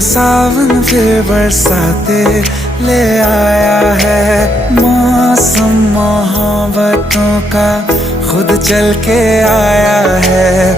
सावन फिर बरसाते ले आया है। मौसम मोहब्बतों का खुद चल के आया है।